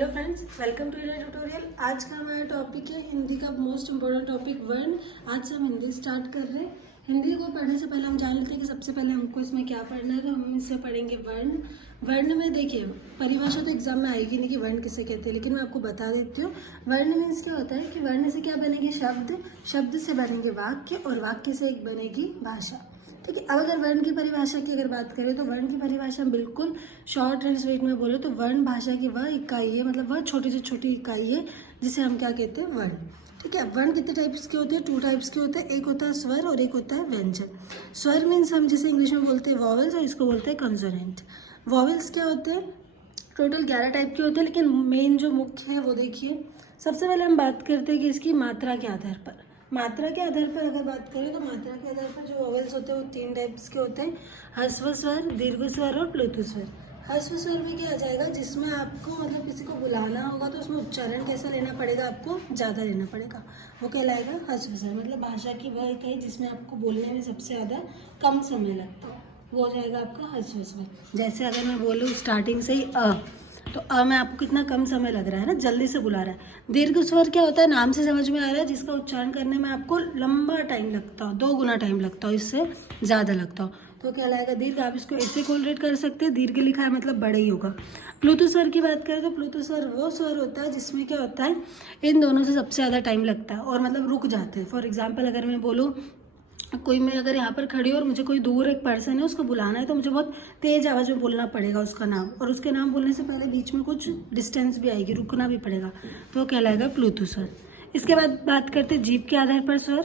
Hello friends, welcome to your tutorial. आज का हमारा टॉपिक है हिंदी का मोस्ट इम्पोर्टेंट टॉपिक वर्ण। आज से हम हिंदी स्टार्ट कर रहे हैं। हिंदी को पढ़ने से पहले हम जान लेते हैं कि सबसे पहले हमको इसमें क्या पढ़ना है। तो हम इसमें पढ़ेंगे वर्ण। वर्ण में देखिए, परिभाषा तो एग्जाम में आएगी नहीं कि वर्ण किसे कहते हैं, लेकिन मैं आपको बता देती हूँ। वर्ण मीन्स क्या होता है कि वर्ण से क्या बनेंगे शब्द, शब्द से बनेंगे वाक्य और वाक्य से एक बनेगी भाषा। ठीक है। अब अगर वर्ण की परिभाषा की अगर बात करें तो वर्ण की परिभाषा बिल्कुल शॉर्ट एंड स्वीट में बोले तो वर्ण भाषा की वह इकाई है, मतलब वह छोटी से छोटी इकाई है जिसे हम क्या कहते हैं, वर्ण। ठीक है। वर्ण कितने टाइप्स के होते हैं? 2 टाइप्स के होते हैं। एक होता है स्वर और एक होता है व्यंजन। स्वर मीन्स हम जैसे इंग्लिश में बोलते हैं वॉवेल्स, और इसको बोलते हैं कंसोनेंट। वॉवेल्स क्या होते हैं? टोटल 11 टाइप के होते हैं, लेकिन मेन जो मुख्य है वो देखिए। सबसे पहले हम बात करते हैं कि इसकी मात्रा के आधार पर। मात्रा के आधार पर अगर बात करें तो मात्रा के आधार पर जो वॉवेल्स होते हैं वो 3 टाइप्स के होते हैं। ह्रस्व स्वर, दीर्घ स्वर और प्लुत स्वर। ह्रस्व स्वर में क्या आ जाएगा, जिसमें आपको मतलब किसी को बुलाना होगा तो उसमें उच्चारण कैसा लेना पड़ेगा, आपको ज़्यादा लेना पड़ेगा, वो कहलाएगा ह्रस्व स्वर। मतलब भाषा की वह इकाई जिसमें आपको बोलने में सबसे ज़्यादा कम समय लगता है, वो हो जाएगा आपका ह्रस्व स्वर। जैसे अगर मैं बोलूँ स्टार्टिंग से ही तो में आपको कितना कम समय लग रहा है ना, जल्दी से बुला रहा है। दीर्घ स्वर क्या होता है, नाम से समझ में आ रहा है, जिसका उच्चारण करने में आपको लंबा टाइम लगता हो, 2 गुना टाइम लगता हो, इससे ज़्यादा लगता हो, तो क्या लाएगा दीर्घ। आप इसको ऐसे कोलरेट कर सकते हैं, दीर्घ लिखा है मतलब बड़ा ही होगा। प्लुत स्वर की बात करें तो प्लुत स्वर वो स्वर होता है जिसमें क्या होता है, इन दोनों से सबसे ज़्यादा टाइम लगता है और मतलब रुक जाते हैं। फॉर एग्जाम्पल अगर मैं बोलूँ, कोई मैं अगर यहाँ पर खड़ी हूँ और मुझे कोई दूर एक पर्सन है उसको बुलाना है, तो मुझे बहुत तेज आवाज़ में बोलना पड़ेगा उसका नाम, और उसके नाम बोलने से पहले बीच में कुछ डिस्टेंस भी आएगी, रुकना भी पड़ेगा, तो कहलाएगा प्लुत स्वर। इसके बाद बात करते हैं जीभ के आधार पर स्वर।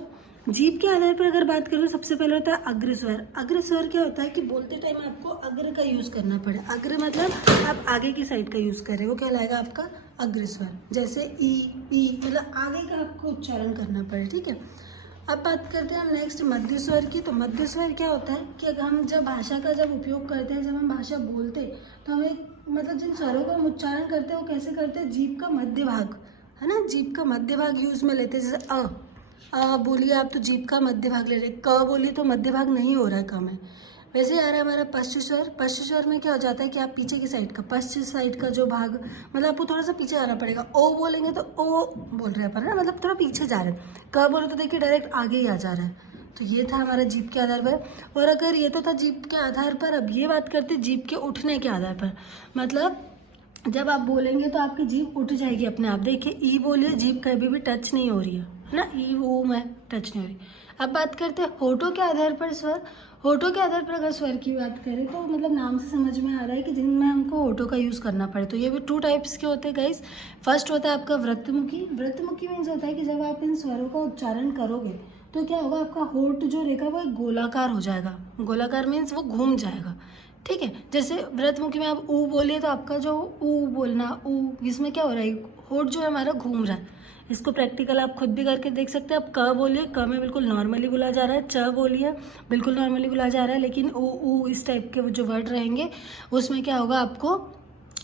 जीभ के आधार पर अगर बात करें तो सबसे पहले होता है अग्र स्वर। अग्र स्वर क्या होता है कि बोलते टाइम आपको अग्र का यूज़ करना पड़े। अग्र मतलब आप आगे की साइड का यूज़ करें, वो कहलाएगा आपका अग्र स्वर। जैसे ई मतलब आगे का आपको उच्चारण करना पड़े। ठीक है। अब बात करते हैं हम नेक्स्ट मध्य स्वर की। तो मध्य स्वर क्या होता है कि अगर हम जब भाषा का जब उपयोग करते हैं, जब हम भाषा बोलते हैं, तो हमें मतलब जिन स्वरों का हम उच्चारण करते हैं वो कैसे करते हैं, जीभ का मध्य भाग है ना, जीभ का मध्य भाग यूज़ में लेते हैं। जैसे बोलिए आप तो जीभ का मध्य भाग ले रहे, क बोलिए तो मध्य भाग नहीं हो रहा है, कम है। वैसे आ रहा है हमारा पश्च स्वर। पश्च स्वर में क्या हो जाता है कि आप पीछे की साइड का, पश्च साइड का जो भाग, मतलब आपको थोड़ा सा पीछे जाना पड़ेगा। ओ बोलेंगे तो ओ बोल रहे हैं अपन ना, मतलब थोड़ा पीछे जा रहे हैं। क बोले तो देखिए डायरेक्ट आगे ही आ जा रहा है। तो ये था हमारा जीभ के आधार पर। और अगर ये तो था जीभ के आधार पर, अब ये बात करते हैं जीभ के उठने के आधार पर। मतलब जब आप बोलेंगे तो आपकी जीभ उठ जाएगी अपने आप। देखिए ई बोलिए, जीभ कभी भी टच नहीं हो रही है ना, ई वो में टच नहीं हो रही। अब बात करते हैं होठों के आधार पर स्वर। होठों के आधार पर अगर स्वर की बात करें तो मतलब नाम से समझ में आ रहा है कि जिनमें हमको होठों का यूज़ करना पड़े। तो ये भी 2 टाइप्स के होते हैं गाइस। फर्स्ट होता है आपका वृत्तमुखी। वृत्तमुखी मीन्स होता है कि जब आप इन स्वरों का उच्चारण करोगे तो क्या होगा, आपका होठ जो रहेगा वो एक गोलाकार हो जाएगा। गोलाकार मीन्स वो घूम जाएगा। ठीक है। जैसे व्रतमुखी में आप ऊ बोलिए तो आपका जो ऊ बोलना, ऊ इसमें क्या हो रहा है, होठ जो है हमारा घूम रहा है। इसको प्रैक्टिकल आप खुद भी करके देख सकते हैं। आप क बोलिए, क में बिल्कुल नॉर्मली बोला जा रहा है। च बोलिए, बिल्कुल नॉर्मली बोला जा रहा है, लेकिन ऊ इस टाइप के जो वर्ड रहेंगे उसमें क्या होगा, आपको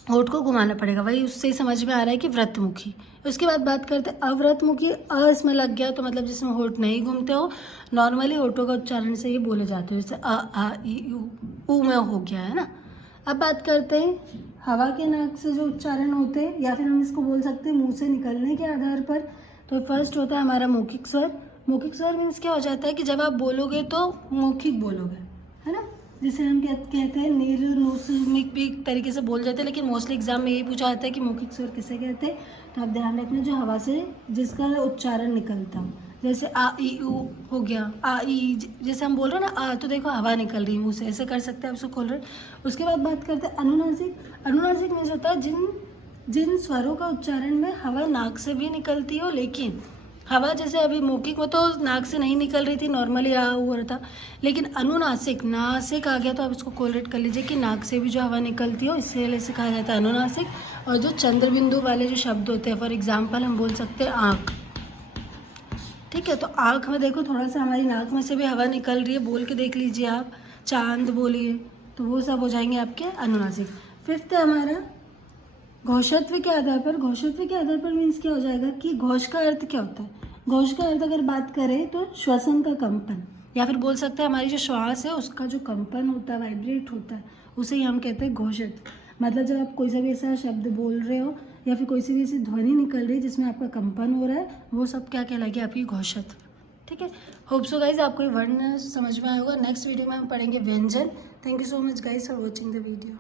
होठ को घुमाना पड़ेगा। वही उससे ही समझ में आ रहा है कि व्रतमुखी। उसके बाद बात करते हैं अव्रतमुखी। इसमें लग गया तो मतलब जिसमें होठ नहीं घूमते हो, नॉर्मली होठों का उच्चारण से ही बोले जाते हैं। जैसे आ ई ऊ में हो गया है ना। अब बात करते हैं हवा के नाक से जो उच्चारण होते हैं, या फिर हम इसको बोल सकते हैं मुंह से निकलने के आधार पर। तो फर्स्ट होता है हमारा मौखिक स्वर। मौखिक स्वर मीन्स क्या हो जाता है कि जब आप बोलोगे तो मौखिक बोलोगे, है ना। जिसे हम कहते हैं निर्नुस्मिक भी एक तरीके से बोल जाते हैं, लेकिन मोस्टली एग्जाम में यही पूछा जाता है कि मौखिक स्वर किसे कहते हैं। तो आप ध्यान रखना, जो हवा से जिसका उच्चारण निकलता हो। जैसे आ ई ऊ हो गया, आ ई जैसे हम बोल रहे हैं ना, आ तो देखो हवा निकल रही है मुँह से, ऐसे कर सकते हैं, आप उसको खोल रहे हैं। उसके बाद बात करते हैं अनुनासिक। अनुनासिक मीन्स होता है जिन स्वरों का उच्चारण में हवा नाक से भी निकलती हो, लेकिन हवा जैसे अभी मौखिक में तो नाक से नहीं निकल रही थी, नॉर्मली आ हुआ था, लेकिन अनुनासिक, नासिक आ गया तो आप इसको कोलरेट कर लीजिए कि नाक से भी जो हवा निकलती हो, इसलिए इसे कहा जाता है अनुनासिक। और जो चंद्र बिंदु वाले जो शब्द होते हैं, फॉर एग्जाम्पल हम बोल सकते हैं आँख। ठीक है। तो आँख में देखो थोड़ा सा हमारी नाक में से भी हवा निकल रही है, बोल के देख लीजिए आप। चांद बोलिए तो वो सब हो जाएंगे आपके अनुनासिक। 5th है हमारा घोषत्व के आधार पर। घोषत्व के आधार पर मीन्स क्या हो जाएगा कि घोष का अर्थ क्या होता है। घोष का अर्थ अगर बात करें तो श्वसन का कंपन, या फिर बोल सकते हैं हमारी जो श्वास है उसका जो कंपन होता है, वाइब्रेट होता है, उसे ही हम कहते हैं घोषत्व। मतलब जब आप कोई सा भी ऐसा शब्द बोल रहे हो या फिर कोई सी भी ऐसी ध्वनि निकल रही है जिसमें आपका कंपन हो रहा है, वो सब क्या कहलाएगी? आपकी घोषित। ठीक है, होप सो गाइज आपको ये वर्ण समझ में आया होगा। नेक्स्ट वीडियो में हम पढ़ेंगे व्यंजन। Thank you so much guys for watching the video.